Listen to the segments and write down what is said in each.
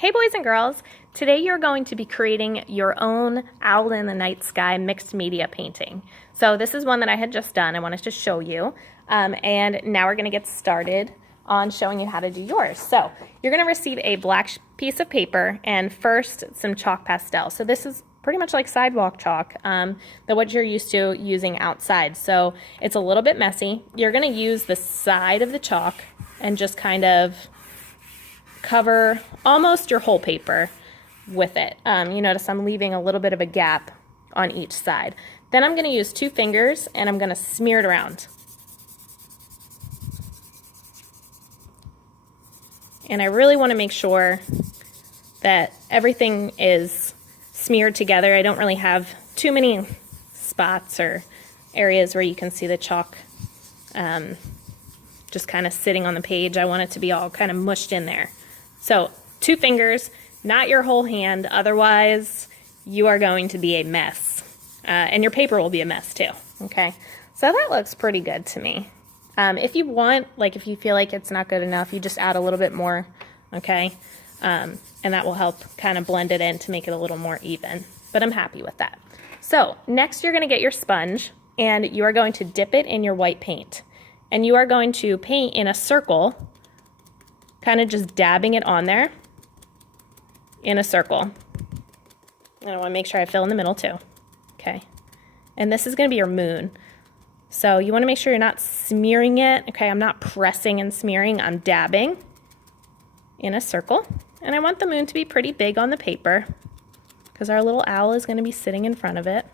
Hey boys and girls, today you're going to be creating your own owl in the night sky mixed media painting. So this is one that I had just done. I wanted to show you, and now we're going to get started on showing you how to do yours. So you're going to receive a black piece of paper and first some chalk pastel. So this is pretty much like sidewalk chalk, that what you're used to using outside. So it's a little bit messy. You're going to use the side of the chalk and just kind of cover almost your whole paper with it. You notice I'm leaving a little bit of a gap on each side. Then I'm going to use 2 fingers and I'm going to smear it around. And I really want to make sure that everything is smeared together. I don't really have too many spots or areas where you can see the chalk just kind of sitting on the page. I want it to be all kind of mushed in there. So 2 fingers, not your whole hand, otherwise you are going to be a mess. And your paper will be a mess too, okay? So that looks pretty good to me. If you want, like if you feel like it's not good enough, you just add a little bit more, okay? And that will help kind of blend it in to make it a little more even. But I'm happy with that. So next you're going to get your sponge and you are going to dip it in your white paint. And you are going to paint in a circle, kind of just dabbing it on there in a circle. And I want to make sure I fill in the middle too. Okay. And this is going to be your moon. So you want to make sure you're not smearing it. Okay, I'm not pressing and smearing, I'm dabbing in a circle. And I want the moon to be pretty big on the paper because our little owl is going to be sitting in front of it.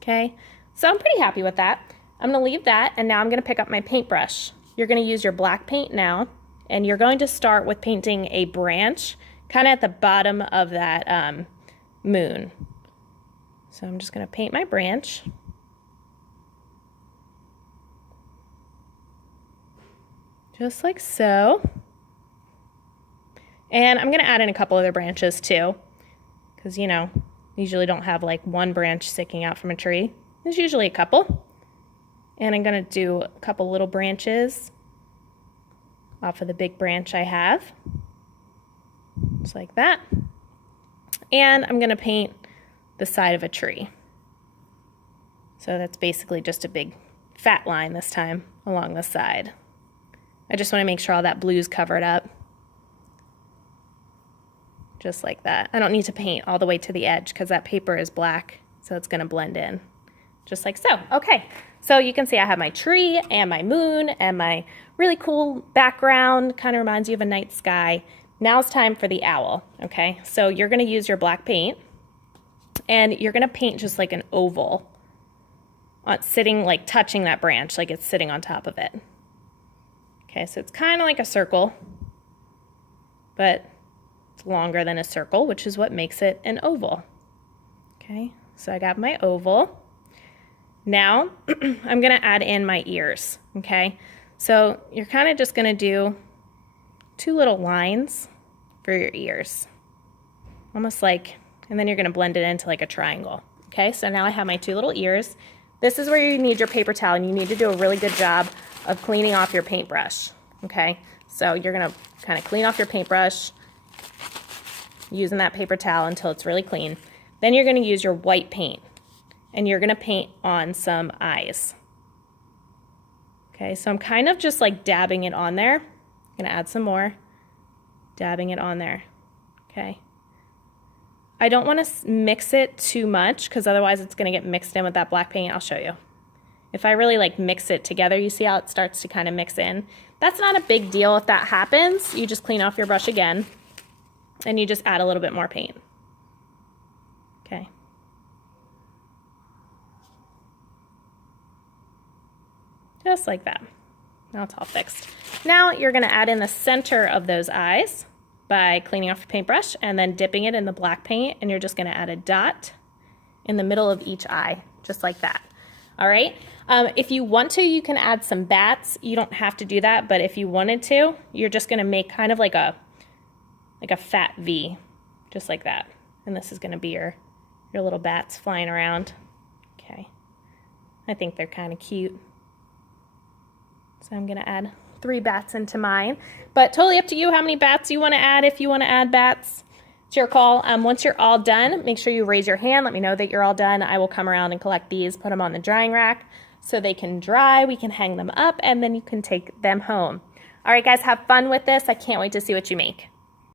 Okay, so I'm pretty happy with that. I'm going to leave that, and now I'm going to pick up my paintbrush. You're going to use your black paint now, and you're going to start with painting a branch kind of at the bottom of that moon. So I'm just going to paint my branch. Just like so. And I'm going to add in a couple other branches too, because you know, usually don't have like one branch sticking out from a tree. There's usually a couple. And I'm going to do a couple little branches off of the big branch I have. Just like that. And I'm going to paint the side of a tree. So that's basically just a big fat line this time along the side. I just want to make sure all that blue's covered up. Just like that. I don't need to paint all the way to the edge because that paper is black, so it's going to blend in. Just like so. Okay, so you can see I have my tree and my moon and my really cool background. Kind of reminds you of a night sky. Now it's time for the owl, okay? So you're going to use your black paint and you're going to paint just like an oval on sitting, like touching that branch, like it's sitting on top of it. Okay, so it's kind of like a circle, but it's longer than a circle, which is what makes it an oval. Okay, so I got my oval. Now I'm going to add in my ears, okay? So you're kind of just going to do 2 little lines for your ears, almost like, and then you're going to blend it into like a triangle. Okay, so now I have my 2 little ears. This is where you need your paper towel, and you need to do a really good job of cleaning off your paintbrush. Okay, so you're going to kind of clean off your paintbrush using that paper towel until it's really clean. Then you're going to use your white paint. And you're going to paint on some eyes. Okay, so I'm kind of just like dabbing it on there. I'm going to add some more. Dabbing it on there. Okay. I don't want to mix it too much because otherwise it's going to get mixed in with that black paint. I'll show you. If I really like mix it together, you see how it starts to kind of mix in. That's not a big deal if that happens. You just clean off your brush again and you just add a little bit more paint. Okay. Just like that. Now it's all fixed. Now you're going to add in the center of those eyes by cleaning off your paintbrush and then dipping it in the black paint, and you're just going to add a dot in the middle of each eye, just like that. All right. If you want to, you can add some bats. You don't have to do that, but if you wanted to, you're just going to make kind of like a fat V, just like that. And this is going to be your little bats flying around. Okay. I think they're kind of cute. So I'm going to add 3 bats into mine. But totally up to you how many bats you want to add. If you want to add bats, it's your call. Once you're all done, make sure you raise your hand. Let me know that you're all done. I will come around and collect these, put them on the drying rack so they can dry. We can hang them up, and then you can take them home. All right, guys, have fun with this. I can't wait to see what you make.